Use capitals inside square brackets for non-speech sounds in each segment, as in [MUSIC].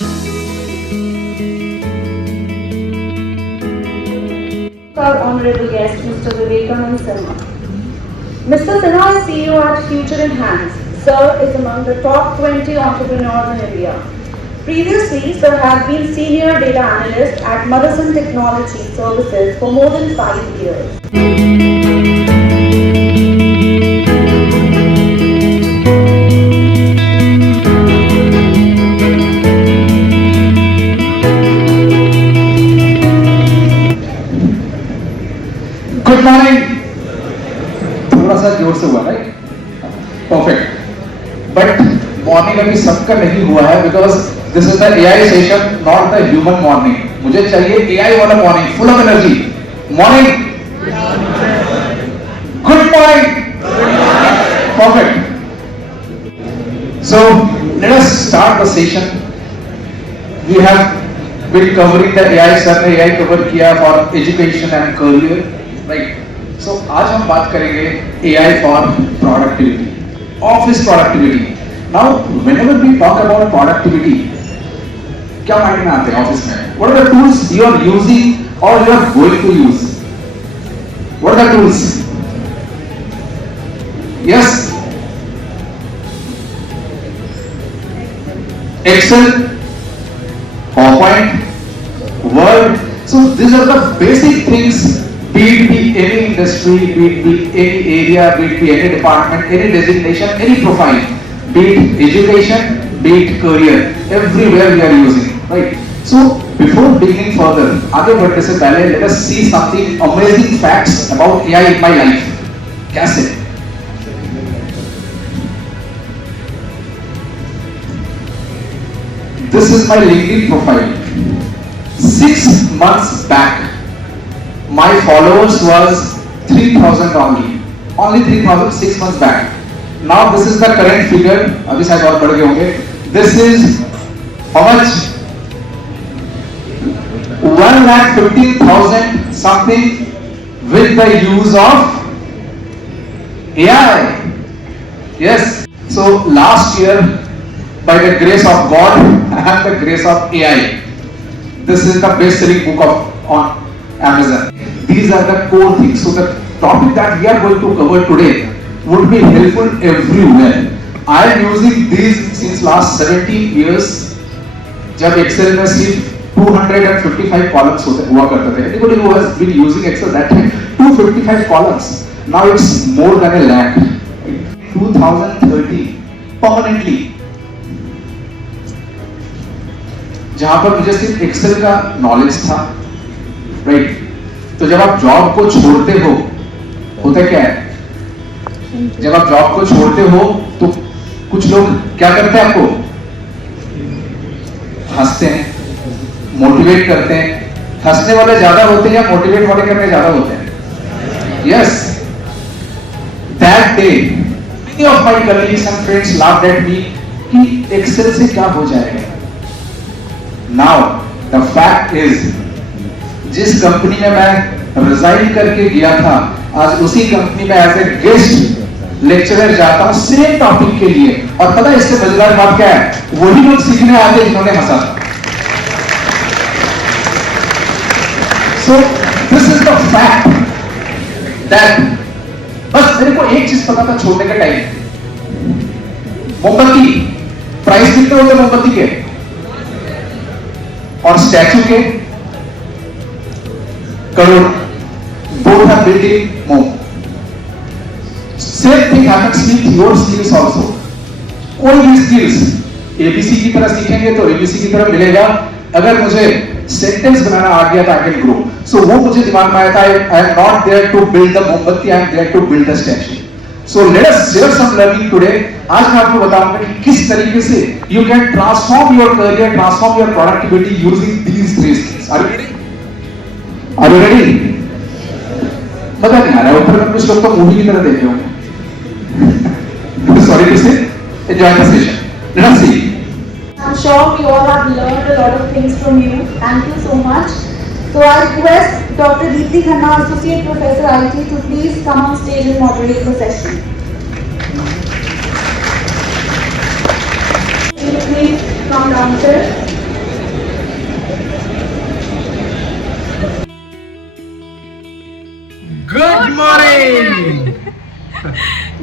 Our honorable guest, Mr. Vivekanand. Mr. Sinha is CEO at Future in Hands. Sir is among the top 20 entrepreneurs in India. Previously, Sir has been senior data analyst at Motherson Technology Services for more than five years. Good morning थोड़ा सा ज़ोर से हुआ right perfect but morning अभी सबका नहीं हुआ है because this is the AI session not the human morning मुझे चाहिए एआई वाला morning full of energy morning good morning perfect So let us start the session. We have been covering the AI sir ने AI cover किया for education and career, right so आज हम बात करेंगे A I for productivity office productivity now whenever we talk about productivity क्या mind में आते हैं ऑफ़िस में? What are the tools you are using और you are going to use what are the tools yes Excel point Word so this are the basic things be it be any industry, be it be any area, be it be any department, any designation, any profile, be it education, be it career, everywhere we are using, right? So before beginning further, आगे बढ़ने से पहले let us see something amazing facts about AI in my life. कैसे? This is my LinkedIn profile. Six months back, my followers was 3000 only. Only 3000 six months back. Now this is the current figure. अभी शायद और बढ़ गए होंगे. This is how much? One lakh fifteen thousand something with the use of AI. Yes. So last year, by the grace of God [LAUGHS] and the grace of AI, this is the best-selling book of on Amazon. These are the core things. So the topic that we are going to cover today would be helpful everywhere. I am using these since last 17 years. जब Excel में सिर्फ़ 255 columns होते हुआ करते थे anybody who has been using excel that time 255 columns now it's more than a lakh 2030 permanently जहाँ पर मुझे सिर्फ़ एक्सेल का नॉलेज था राइट तो जब आप जॉब को छोड़ते हो होता क्या है? जब आप जॉब को छोड़ते हो तो कुछ लोग क्या करते हैं आपको? हँसते हैं मोटिवेट करते हैं। हंसने वाले ज़्यादा होते हैं या मोटिवेट वाले करने ज़्यादा होते हैं? Yes that day many of my colleagues and friends laughed at me कि एक्सेल से क्या हो जाएगा? नाउ द फैक्ट इज़ जिस कंपनी में मैं रिजाइन करके गया था, आज उसी कंपनी में एज ए गेस्ट लेक्चरर जाता हूँ सेम टॉपिक के लिए। और पता है इससे मज़ेदार बात क्या है? वही लोग सीखने आते जिन्होंने हंसा। So this is the fact that बस मेरे को एक चीज़ पता था छोड़ने का टाइम मोमबत्ती। प्राइस कितने होते मोमबत्ती के? और स्टैचू के? Both are. Same thing happens with your skills also. कोई भी की तरह सीखेंगे तो की तरह मिलेगा। अगर मुझे सेंटेंस बनाना आ गया था आई कैन ग्रो सो वो मुझे दिमाग में आया था I am not there to build the mombatti I am there to build the statue so let us share some learning today आज मैं आपको बताऊँगा कि किस तरीके से you can transform your career transform your productivity using these three skills are you ready are you ready पता नहीं आ रहा है ऊपर में कुछ लोग तो मूवी की तरह देखे होंगे सॉरी टू से enjoy the session let us see I'm sure we all have learned a lot of things from you. Thank you so much. So I request Dr. Deepthi Khanna, Associate Professor IT, to please come on stage and moderate the session. Will you please come down,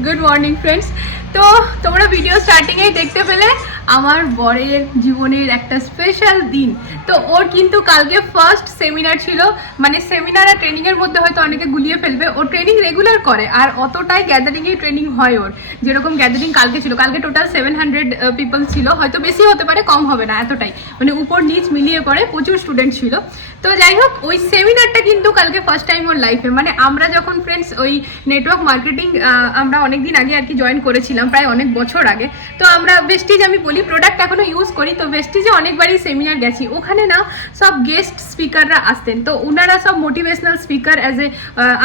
Good morning friends তো তোমরা video স্টার্টিংয়ে দেখতে পেলে? আমার বরের জীবনের একটা special দিন। তো ওর কিন্তু কালকে ফার্স্ট সেমিনার ছিল। মানে সেমিনার আর ট্রেনিংয়ের মধ্যে হয়তো অনেকে গুলিয়ে ফেলবে। ও ট্রেনিং রেগুলার করে আর অতটাই গ্যাদারিংয়েই ট্রেনিং হয় ওর। যেরকম গ্যাদারিং কালকে ছিল। কালকে টোটাল সেভেন হান্ড্রেড পিপল ছিল। হয়তো বেশি হতে পারে, কম হবে না এতটাই। মানে উপর নিচ মিলিয়ে করে প্রচুর স্টুডেন্ট ছিল। তো যাই হোক, ওই সেমিনারটা কিন্তু কালকে ফার্স্ট টাইম ওর লাইফে মানে আমরা যখন ফ্রেন্ডস ওই নেটওয়ার্ক মার্কেটিং আমরা অনেক দিন আগে আর কি জয়েন করেছিলাম, প্রায় অনেক বছর আগে। তো আমরা বেস্টিজ আমি বলি প্রোডাক্ট এখনও ইউজ করি তো বেস্টিজে অনেকবারই সেমিনার গেছি। ওখানে না সব গেস্ট স্পিকাররা আসতেন। তো ওনারা সব মোটিভেশনাল স্পিকার অ্যাজ এ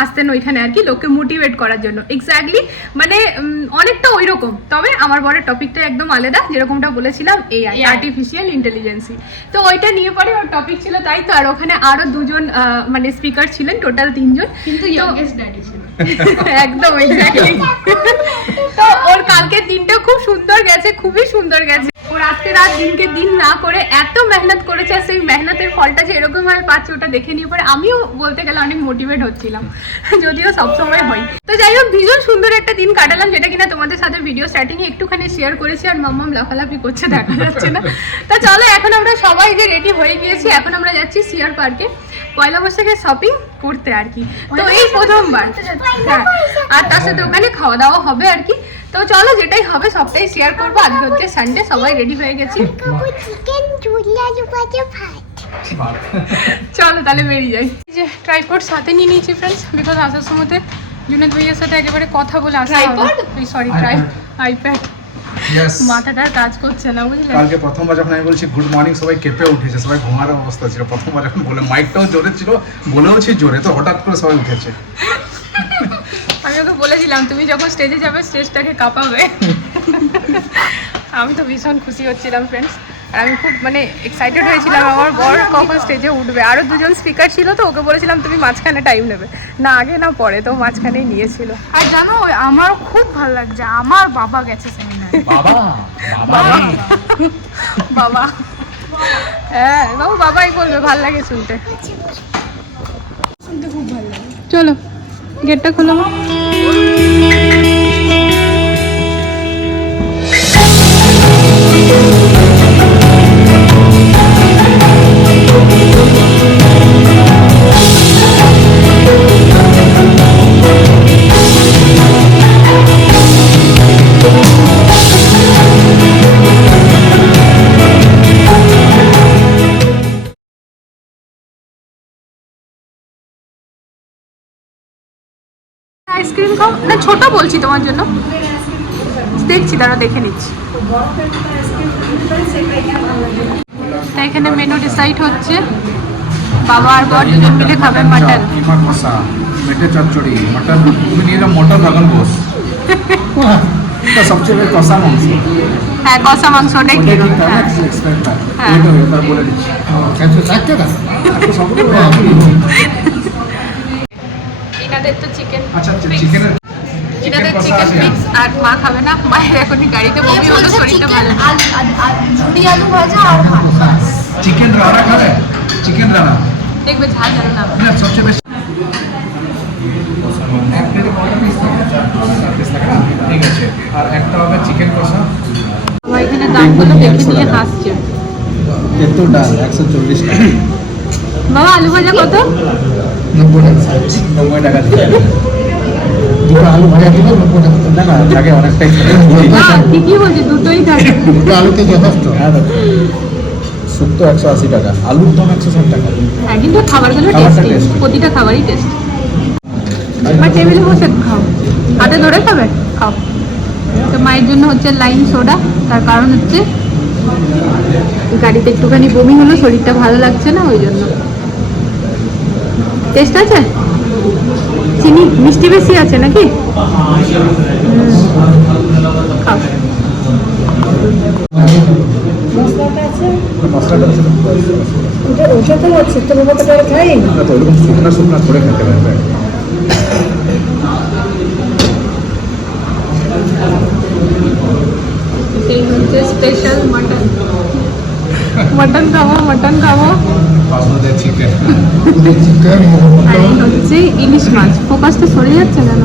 আসতেন ওইখানে আর কি লোককে মোটিভেট করার জন্য। এক্স্যাক্টলি মানে অনেকটা ওই রকম তবে আমার বরের টপিকটা একদম আলাদা যেরকমটা বলেছিলাম এআই আর্টিফিশিয়াল ইন্টেলিজেন্সি তো ওইটা নিয়ে পরে ওর টপিক ছিল তাই তো আর ওখানে আরও দুজন মানে স্পিকার ছিলেন টোটাল তিনজন। কিন্তু [LAUGHS] একদম এক্স্যাক্টলি [LAUGHS] তো ওর কালকে দিনটা খুব সুন্দর গেছে খুবই সুন্দর গেছে। ও রাত্রে রাত দিনকে দিন না করে এত মেহনত করেছে সেই মেহনতের ফলটা যে এরকম ভাবে পাচ্ছে, ওটা দেখে নিয়ে পরে আমিও বলতে গেলে অনেক মোটিভেট হচ্ছিলাম। যদিও সবসময় হয়। তো যাই হোক, ভীষণ সুন্দর একটা দিন কাটালাম, যেটা কিনা তোমাদের সাথে ভিডিও স্টার্টিং এ একটুখানি শেয়ার করেছি আর মাম্মাম লাফালাফি করছে, দেখা যাচ্ছে না। তো চলো, এখন আমরা সবাই যে রেডি হয়ে গিয়েছি, এখন আমরা যাচ্ছি সিয়ার পার্কে পয়লা বৈশাখে শপিং করতে আর কি। তো এই প্রথমবার। হ্যাঁ আর তার সাথে ওখানে খাওয়া দাওয়া হবে আর কি। তো চলো যেটাই হবে সবটাই শেয়ার করব। আজকে হচ্ছে সানডে সবাই রেডি হয়ে গেছি। চুলা চুপাচে ভাত। চলো তাহলে বেরিয়ে যাই। যে ট্রাইপড সাথে নিয়ে নিয়েছি ফ্রেন্ডস বিকজ আসার সময়তে জুনেদ ভাইয়ের সাথে একেবারে কথা বলে আসা? সরি. ট্রাই আইপ্যাড ইয়েস মাথাটা কাজ করছে না বুঝলে? কালকে প্রথমবার যখন আমি বলছি গুড মর্নিং সবাই কেঁপে উঠেছে সবাই ঘুমার অবস্থা ছিল। প্রথমবার যখন বলে মাইকটাও জোরে ছিল বলেওছি জোরে তো হঠাৎ করে সবাই উঠেছে। আমি ওকে বলেছিলাম তুমি যখন স্টেজে যাবে স্টেজটাকে কাঁপাবে। আমি তো ভীষণ খুশি হচ্ছিলাম ফ্রেন্ডস আর আমি খুব মানে এক্সাইটেড হয়েছিলাম আমার বর কখন স্টেজে উঠবে। আরও দুজন স্পিকার ছিল তো ওকে বলেছিলাম তুমি মাঝখানে টাইম নেবে। না আগে না পরে তো মাঝখানেই নিয়েছিল। আর জানো আমার খুব ভালো লাগছে আমার বাবা গেছে বাবা বাবা বাবা। হ্যাঁ বাবু বাবাই বলবে ভালো লাগে শুনতে। শুনতে খুব ভালো লাগে। চলো গেটটা খোলো মা। আইসক্রিম বলছি তোমার জন্য। দেখছি দাঁড়া দেখে নিচ্ছি। তা এখানে মেনু ডিসাইড হচ্ছে। বাবা আর বর দুজন মিলে খাবে মাটন কিমা কষা মেটে চচ্চড়ি মটন তুমি নিয়ে যাও মটন লগন বোস এটা সবচেয়ে বেশি কষা মাংস। হ্যাঁ কষা মাংস ওটাই হ্যাঁ। দিচ্ছি। তো চিকেন আচ্ছা চিকেনের কষা চিকেন আছে। মিক্স আর মা খাবে না। মায়ের এখনই গাড়িতে বমি হলো শরীরটা ভালো। ঝুড়ি আলু ভাজা আর ভাত। চিকেন রানা খাবে? চিকেন রানা দেখবে ঝাল ঝাল না সবচেয়ে বেশি এক প্লেটে কটা পিস থাকে চার পিস থাকে না? ঠিক আছে। আর একটা হবে চিকেন কষা। এখানে দামগুলো দেখে নিয়ে হাসছে। ডাল একশো চল্লিশ টাকা। বাবা আলু ভাজা কত? নব্বই টাকা। নব্বই টাকা। দুটো আলু ভাজা দিলে না না লাগে অনেকটাই ঠিকই বলছি দুটোই থাকে। দুটো আলুতে যথেষ্ট। হ্যাঁ শুক্তো একশো আশি টাকা আলুর দাম একশো ষাট টাকা। হ্যাঁ কিন্তু খাবারগুলো খাবারটা প্রতিটা খাবারই টেস্টি বা টেবিলে বসে খাও। হাতে ধরে খাবে? খাও। তো মায়ের জন্য হচ্ছে লাইন সোডা তার কারণ হচ্ছে গাড়িতে একটুখানি বমি হলো শরীরটা ভালো লাগছে না ওই জন্য। টেস্ট আছে? চিনি? মিষ্টি বেশি আছে নাকি? শুকনা শুকনা করে খেতে পারবে সেই হচ্ছে স্পেশাল মাটন মটন খাব মটন খাব হচ্ছে ইলিশ মাছ। ফোকাসটা সরে যাচ্ছে কেন?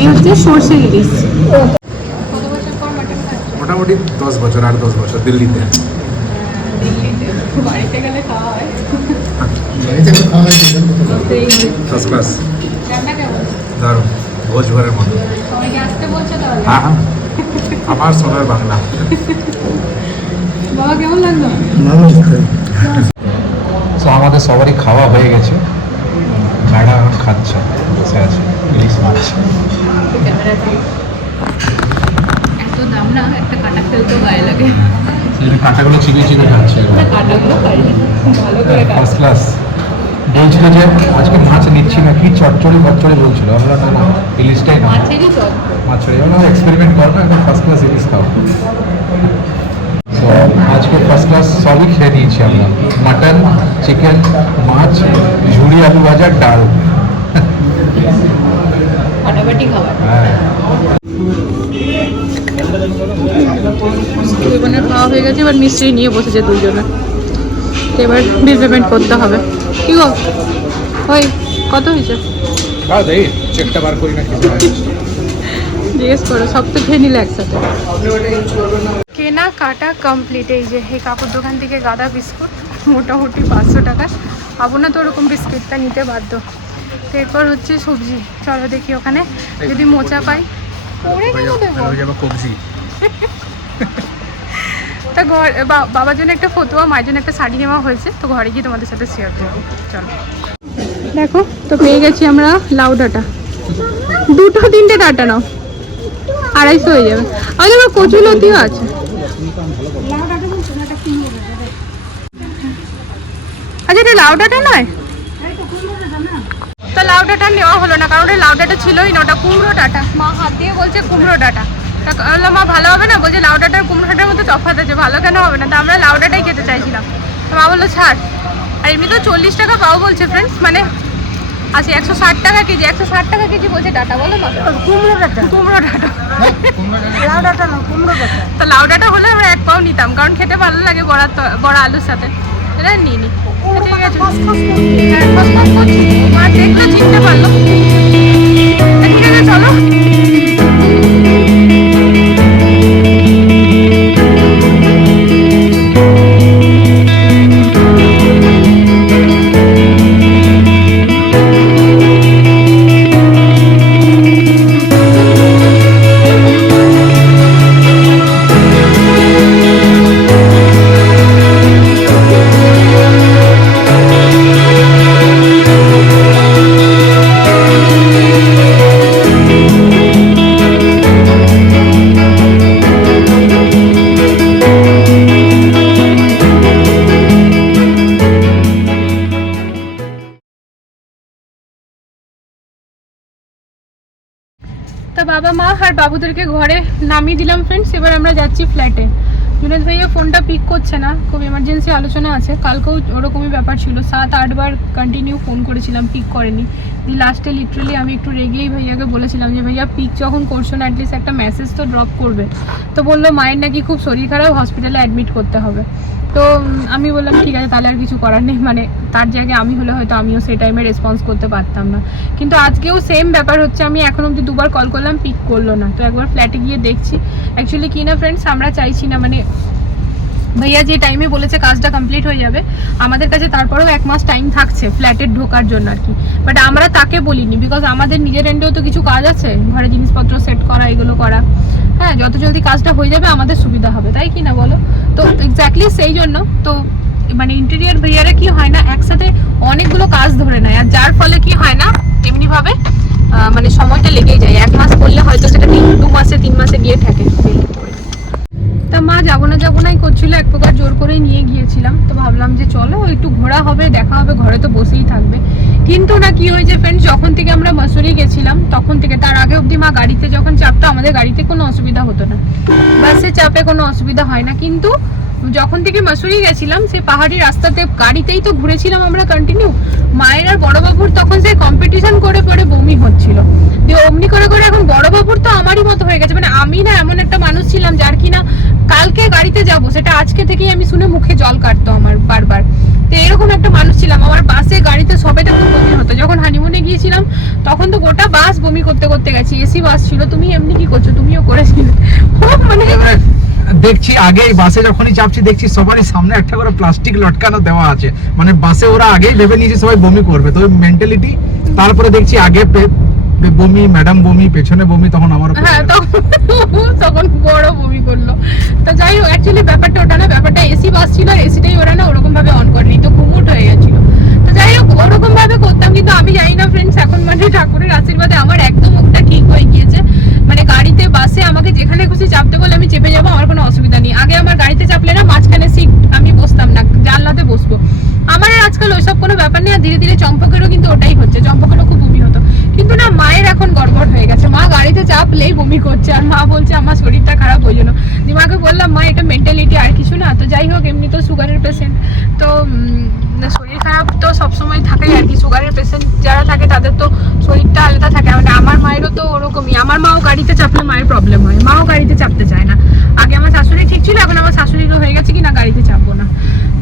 এই হচ্ছে সর্ষে ইলিশ। মোটামুটি দশ বছর আর দশ বছর দিল্লিতে। বাড়িতে গেলে খাওয়া হয়। ফার্স্ট ক্লাস দারুণ। ভোজ ঘরের মতো। হ্যাঁ হ্যাঁ। আমার সোনার বাংলা। বাবা কেমন লাগল? তো আমাদের সবারই খাওয়া হয়ে গেছে। ম্যাডাম এখন খাচ্ছে বসে আছে ইলিশ মাছ। এত দাম না একটা কাটা ফেলতেও গায়ে লাগে। কাঁটাগুলো চিবিয়ে চিবিয়ে খাচ্ছে ফার্স্ট ক্লাস বলছিল যে আজকে মাছ নিচ্ছি না কি চটচড়ি ফটচড়ি বলছিল আমরা না না ইলিশটাই না। মাছেরই। চল মাছ এবার এক্সপেরিমেন্ট করো না এখন ফার্স্ট ক্লাস ইলিশ খাও তো আজকে ফার্স্ট ক্লাস সবই খেয়ে নিয়েছি আমরা। মাটন চিকেন মাছ ঝুড়ি আলু ভাজা ডাল। ফাটাফাটি খাবার। হ্যাঁ। খাওয়া হয়ে গেছে এবার মিস্ত্রি নিয়ে বসেছে দুজনে। তো এবার বিল পেমেন্ট করতে হবে। কি গো? ওই কত হয়েছে? চেকটা বার করি না জিজ্ঞেস করো সব তো খেয়ে নিলে একসাথে। কেনা কাটা কমপ্লিট এই যে এই কাপড় দোকান থেকে গাদা বিস্কুট মোটামুটি পাঁচশো টাকা। পাবো না তো ওরকম বিস্কিটটা নিতে বাধ্য। তো এরপর হচ্ছে সবজি। চলো দেখি ওখানে যদি মোচা পাই। পড়ে কেন দেবো কবজি। তা ঘর বাবার জন্য একটা ফতুয়া মায়ের জন্য একটা শাড়ি নেওয়া হয়েছে তো ঘরে গিয়ে তোমাদের সাথে শেয়ার করব। চলো। দেখো তো পেয়ে গেছি আমরা লাউ ডাটা। দুটো তিনটে ডাটা নাও। আড়াইশো হয়ে যাবে। আরে আমার কচু লতিও আছে। আচ্ছা এটা লাউ ডাটা নয়? তো লাউ ডাটা নেওয়া হলো না, কারণ লাউ ডাটা ছিলই না, ওটা কুমড়ো ডাটা। মা হাত দিয়ে বলছে কুমড়ো ডাটা। তা বললাম মা ভালো হবে না, বলছে লাউ ডাটার কুমড়ো ডাটার মধ্যে তফাৎ আছে, ভালো কেন হবে না? তা আমরা লাউ ডাটাই খেতে চাইছিলাম। তো মা বলল, ছাড়। আর এমনি তো চল্লিশ টাকা পাও বলছে ফ্রেন্ডস মানে আচ্ছা একশো ষাট টাকা কেজি একশো ষাট টাকা কেজি বলছে ডাটা বলো না কুমড়ো ডাটা। কুমড়ো ডাটা। লাউ ডাটা না কুমড়ো ডাটা। তো লাউ ডাটা হলে আমরা এক পাও নিতাম কারণ খেতে ভালো লাগে বড়া বড়া আলুর সাথে। এটা নিই নি। ঠিক আছে দেখল চিনতে পারল। ঠিক আছে চলো। তা বাবা মা আর বাবুদেরকে ঘরে নামিয়ে দিলাম ফ্রেন্ডস এবার আমরা যাচ্ছি ফ্ল্যাটে জুনেদ ভাইয়া ফোনটা পিক করছে না, খুব এমার্জেন্সি আলোচনা আছে। কালকেও ওরকমই ব্যাপার ছিল। সাত, আটবার কন্টিনিউ ফোন করেছিলাম পিক করেনি। দিয়ে লাস্টে লিটারেলি আমি একটু রেগেই ভাইয়াকে বলেছিলাম যে, ভাইয়া, পিক যখন করছ না অ্যাটলিস্ট একটা মেসেজ তো ড্রপ করবে। তো বলল, মায়ের নাকি খুব শরীর খারাপ হসপিটালে অ্যাডমিট করতে হবে। তো আমি বললাম, ঠিক আছে, তাহলে আর কিছু করার নেই। মানে তার জায়গায় আমি হলে হয়তো আমিও সেই টাইমে রেসপন্স করতে পারতাম না। কিন্তু আজকেও সেম ব্যাপার হচ্ছে, আমি এখন অবধি দুবার কল করলাম, পিক করল না। তো একবার ফ্ল্যাটে গিয়ে দেখছি। অ্যাকচুয়ালি কি না ফ্রেন্ডস আমরা চাইছি না মানে ভাইয়া যে টাইমে বলেছে কাজটা কমপ্লিট হয়ে যাবে, আমাদের কাছে তারপরেও এক মাস টাইম থাকছে ফ্ল্যাটে ঢোকার জন্য আর কি। বাট আমরা তাকে বলিনি বিকজ আমাদের নিজের এন্ডেও তো কিছু কাজ আছে, ঘরে জিনিসপত্র সেট করা, এগুলো করা। হ্যাঁ যত জলদি কাজটা হয়ে যাবে আমাদের সুবিধা হবে, তাই কি না বলো? তো এক্স্যাক্টলি সেই জন্য তো মানে ইন্টেরিয়ার ভাইয়ারা কি হয় না, একসাথে অনেকগুলো কাজ ধরে নেয়। আর যার ফলে কি হয় না, এমনিভাবে মানে সময়টা লেগেই যায়। এক মাস করলে হয়তো সেটা দু মাসে, তিন মাসে গিয়ে থাকে তা মা যাব না যাব নাই করছিল, এক প্রকার জোর করেই নিয়ে গিয়েছিলাম। তো ভাবলাম যে চলো, একটু ঘোরা হবে, দেখা হবে, ঘরে তো বসেই থাকবে। কিন্তু না কি হয়েছে ফ্রেন্ড যখন থেকে আমরা মসুরি গেছিলাম, তখন থেকে তার আগে অবধি মা গাড়িতে যখন চাপতো, আমাদের গাড়িতে কোনো অসুবিধা হতো না। বাসে চাপে কোনো অসুবিধা হয় না। কিন্তু যখন থেকে মাসুরি গেছিলাম সে পাহাড়ি রাস্তাতে গাড়িতেই তো ঘুরেছিলাম আমরা কন্টিনিউ মায়ের আর বড়বাবুর তখন সে কম্পিটিশন করে পরে বমি হচ্ছিল। দিয়ে অমনি করে করে এখন বড়বাবুর তো আমারই মতো হয়ে গেছে। মানে আমি না এমন একটা মানুষ ছিলাম যার কিনা কালকে গাড়িতে যাব, সেটা আজকে থেকেই আমি শুনে মুখে জল কাটতো আমার বারবার। তো এরকম একটা মানুষ ছিলাম, আমার বাসে গাড়িতে সবেতে খুব বমি হতো। যখন হানিমুনে গিয়েছিলাম, তখন তো গোটা বাস বমি করতে করতে গেছি, এসি বাস ছিল, তুমি এমনি কি করছ? তুমিও করেছিলে খুব মানে দেখছি আগে বাসে যখনই চাপছি, দেখছি সবারই সামনে একটা করে প্লাস্টিক লটকানো দেওয়া আছে। মানে বাসে ওরা আগেই ভেবে নিয়েছে সবাই বমি করবে। তো মেন্টালিটি তারপরে দেখছি আগে বমি ম্যাডাম বমি, পেছনে বমি, তখন আমার হ্যাঁ [LAUGHS] তখন বড় বমি করল। তো যাই হোক অ্যাকচুয়ালি ব্যাপারটা ওটা না, ব্যাপারটা এসি বাস ছিল, আর এসিটাই ওরা না ওরকম ভাবে অন করেনি, তো ঘুমুট হয়ে গেছিল। তো যাই হোক ওরকম ভাবে করতাম, কিন্তু আমি জানি না ফ্রেন্ডস এখন মানে ঠাকুরের আশীর্বাদে আমার একদম মুখটা ঠিক হয়ে গিয়েছে। মানে গাড়িতে, বাসে আমাকে যেখানে খুশি চাপতে বলে আমি চেপে যাব, আমার কোনো অসুবিধা নেই। আগে আমার গাড়িতে চাপলে না, মাঝখানে সিট আমি বসতাম না, জানলাতে বসবো। আমার আজকাল ওইসব কোনো ব্যাপার নেই, আর ধীরে ধীরে চম্পকেরও কিন্তু ওটাই হচ্ছে চম্পকেরও খুব বমি হতো কিন্তু না মায়ের এখন গড়বড় হয়ে গেছে মা গাড়িতে চাপলেই বমি করছে। আর মা বলছে আমার শরীরটা খারাপ ওই জন্য। দিয়ে মাকে বললাম মা এটা মেন্টালিটি আর কিছু না। তো যাই হোক এমনি তো সুগারের পেশেন্ট তো শরীর খারাপ তো সবসময় থাকেই আর কি। সুগারের পেশেন্ট যারা থাকে তাদের তো শরীরটা আলাদা থাকে। মানে আমার মায়েরও তো ওরকমই। আমার মাও গাড়িতে চাপলে মায়ের প্রবলেম হয়। মাও গাড়িতে চাপতে চায় না। আগে আমার শাশুড়ি ঠিক ছিল এখন আমার শাশুড়িরও হয়ে গেছে কি না গাড়িতে চাপবো না।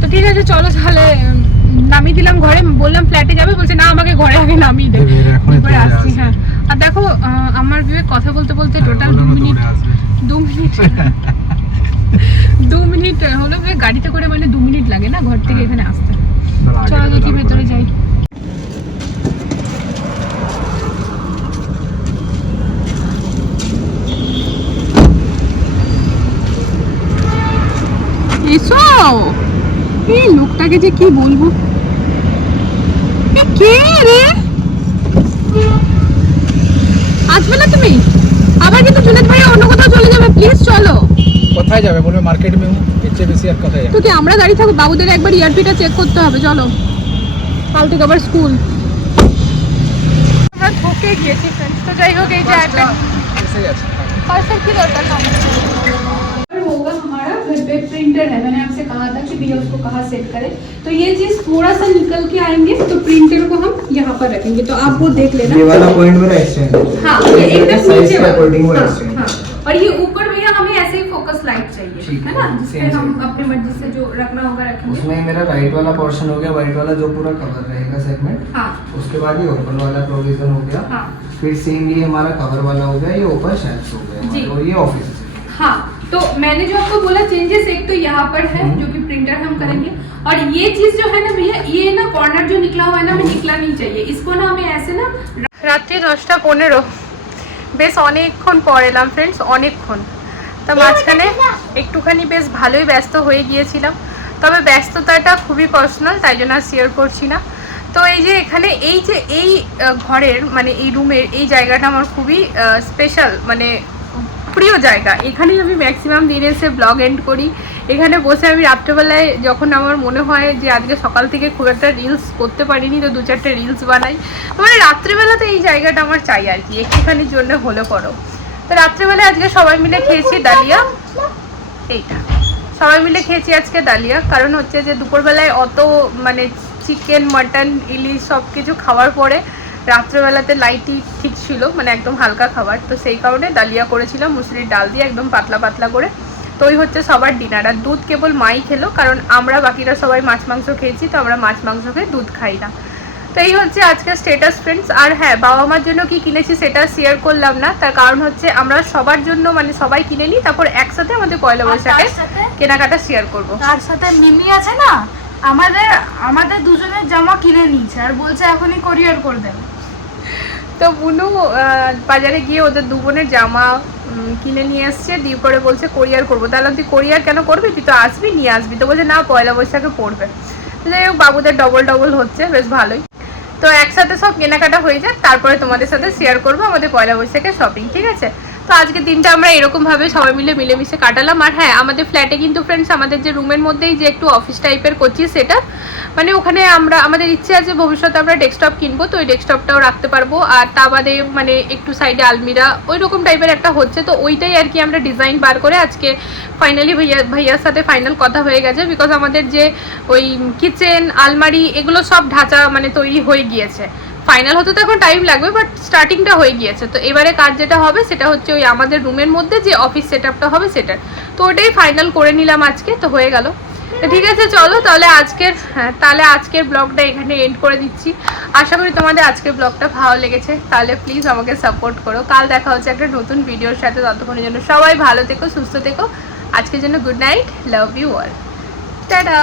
তো ঠিক আছে চলো তাহলে নামিয়ে দিলাম ঘরে। বললাম ফ্ল্যাটে যাবে? বলছে না আমাকে ঘরে আগে নামিয়ে দেবে, এরপরে আসছি হ্যাঁ। আর দেখো আমার বিবেক কথা বলতে বলতে টোটাল দু মিনিট দু মিনিট দু মিনিট হলো গাড়িতে করে মানে দু মিনিট লাগে না ঘর থেকে এখানে আসতে। চলো দেখি ভেতরে যাই। এসো! এই লোকটাকে যে কি বলব? কে রে? আসবে না তুমি? আবার কিন্তু জুনেদ ভাই অন্য কোথাও চলে যাবে। প্লিজ চলো। কোথায় যাবে বলবে? মার্কেট মেউ ইচ্ছে বেশি আর কোথায় যাবে। তো কি আমরা দাঁড়িয়ে থাকো বাবুদের একবার ইয়ারপিটা চেক করতে হবে চলো। কাল থেকে আবার স্কুল আমরা ঠকে গিয়েছি ফ্রেন্ডস তো যাই হোক এই যে আইপ্যাড এসে গেছে। পার্সেল কি দরকার? पे प्रिंटर है। मैंने आपसे कहा था कि भैया उसको कहाँ सेट करें। तो ये चीज़ थोड़ा सा निकल के आएँगे तो प्रिंटर को हम यहाँ पर रखेंगे। तो आप वो देख लेना। ये वाला पॉइंट मेरा एक्सचेंज हाँ। ये एकदम नीचे वाला। हाँ, हाँ। और ये ऊपर भैया हमें ऐसे ही फोकस लाइट चाहिए है ना? same हम अपने मर्ज़ी से जो रखना होगा रखेंगे। उसमें मेरा राइट वाला पोर्शन हो गया वाइट वाला जो पूरा कवर रहेगा सेगमेंट हाँ। उसके बाद ये ओपन वाला प्रोविज़न हो गया। हाँ। फिर सेम ये हमारा कवर वाला हो गया ये ओपन शेल्फ हो गया और ये ऑफ़िस हाँ। तो मैंने जो आपको बोला चेंजेस एक तो यहाँ पर है हम्म। जो कि प्रिंटर हम करेंगे और ये चीज जो है ना भैया ये ना कॉर्नर जो निकला हुआ है ना हमें निकला नहीं चाहिए इसको ना हमें ऐसे ना রাত্রি দশটা পনেরো বেশ অনেকক্ষণ পর এলাম ফ্রেন্ডস অনেকক্ষণ তা মাঝখানে একটুখানি বেশ ভালোই ব্যস্ত হয়ে গিয়েছিলাম তবে ব্যস্ততাটা খুবই পার্সোনাল তাই জন্য আর শেয়ার করছি না তো এই যে এখানে এই যে এই আহ, ঘরের মানে এই রুমের এই জায়গাটা আমার খুবই স্পেশাল মানে প্রিয় জায়গা। এখানেই আমি ম্যাক্সিমাম দিন এসে ব্লগ এন্ড করি। এখানে বসে আমি রাত্রেবেলায় যখন আমার মনে হয় যে আজকে সকাল থেকে খুব একটা রিলস করতে পারিনি, তো দু চারটে রিলস বানাই। মানে রাত্রেবেলাতে এই জায়গাটা আমার চাই আর কি। একটুখানির জন্য হলো করো। তো রাত্রেবেলায় আজকে সবাই মিলে খেয়েছি ডালিয়া। এইটা। সবাই মিলে খেয়েছি আজকে ডালিয়া। কারণ হচ্ছে যে দুপুরবেলায় অত মানে চিকেন মাটন ইলিশ সব কিছু খাওয়ার পরে রাত্রেবেলাতে লাইটই ঠিক ছিল মানে একদম হালকা খাবার। তো সেই কারণে ডালিয়া করেছিলাম মুসুরির ডাল দিয়ে একদম পাতলা পাতলা করে। তো ওই হচ্ছে সবার ডিনার আর দুধ কেবল মাই খেলো কারণ আমরা বাকিরা সবাই মাছ মাংস খেয়েছি তো আমরা মাছ মাংস খেয়ে দুধ খাই না। তো এই হচ্ছে আজকে স্টেটাস ফ্রেন্ডস আর হ্যাঁ বাবা মার জন্য কি কিনেছি সেটা শেয়ার করলাম না। তার কারণ হচ্ছে আমরা সবার জন্য মানে সবাই কিনে নিই তারপর একসাথে আমাদের পয়লা বৈশাখে কেনাকাটা শেয়ার করব। তার সাথে মিমি আছে না? আমাদের আমাদের দুজনের জামা কিনে নিয়েছে আর বলছে এখনই কোরিয়ার করে দেবে। তো বুনু বাজারে গিয়ে ওদের দু বোনের জামা কিনে নিয়ে এসছে, দিয়ে পরে বলছে কোরিয়ার করব। তাহলে তুই কোরিয়ার কেন করবি? তুই তো আসবি, নিয়ে আসবি। তো বলছে, না, পয়লা বৈশাখে পড়বে যাই হোক, বাবুদের ডবল ডবল হচ্ছে, বেশ ভালোই। তো একসাথে সব কেনাকাটা হয়ে যাক, তারপরে তোমাদের সাথে শেয়ার করব আমাদের পয়লা বৈশাখের শপিং ঠিক আছে? তো আজকে দিনটা আমরা এরকম ভাবে সবাই মিলে মিলেমিশে কাটালাম। আর হ্যাঁ আমাদের ফ্ল্যাটে কিন্তু ফ্রেন্ডস আমাদের যে রুমের মধ্যেই যে একটু অফিস টাইপের করছি সেটা মানে ওখানে আমরা, আমাদের ইচ্ছে আছে ভবিষ্যতে আমরা ডেস্কটপ কিনবো, তো ওই ডেস্কটপটাও রাখতে পারব। আর তা বাদে মানে একটু সাইডে আলমিরা ওই রকম টাইপের একটা হচ্ছে। তো ওইটাই আর কি আমরা ডিজাইন বার করে আজকে ফাইনালি ভাইয়া, ভাইয়ার সাথে ফাইনাল কথা হয়ে গেছে। বিকজ আমাদের যে ওই কিচেন আলমারি, এগুলো সব ঢাঁচা মানে তৈরি হয়ে গিয়েছে। ফাইনাল হতে তো এখন টাইম লাগবে বাট স্টার্টিংটা হয়ে গিয়েছে। তো এবারে কাজ যেটা হবে, সেটা হচ্ছে ওই আমাদের রুমের মধ্যে যে অফিস সেট হবে সেটার তো ওটাই ফাইনাল করে নিলাম আজকে, তো হয়ে গেল। ঠিক আছে, চলো, তাহলে আজকের হ্যাঁ তাহলে আজকের ব্লগটা এখানে এন্ড করে দিচ্ছি। আশা করি তোমাদের আজকের ব্লগটা ভালো লেগেছে, তাহলে প্লিজ আমাকে সাপোর্ট করো। কাল দেখা হচ্ছে একটা নতুন ভিডিওর সাথে, ততক্ষণের জন্য সবাই ভালো থেকো, সুস্থ থেকো। আজকের জন্য good night love you all tata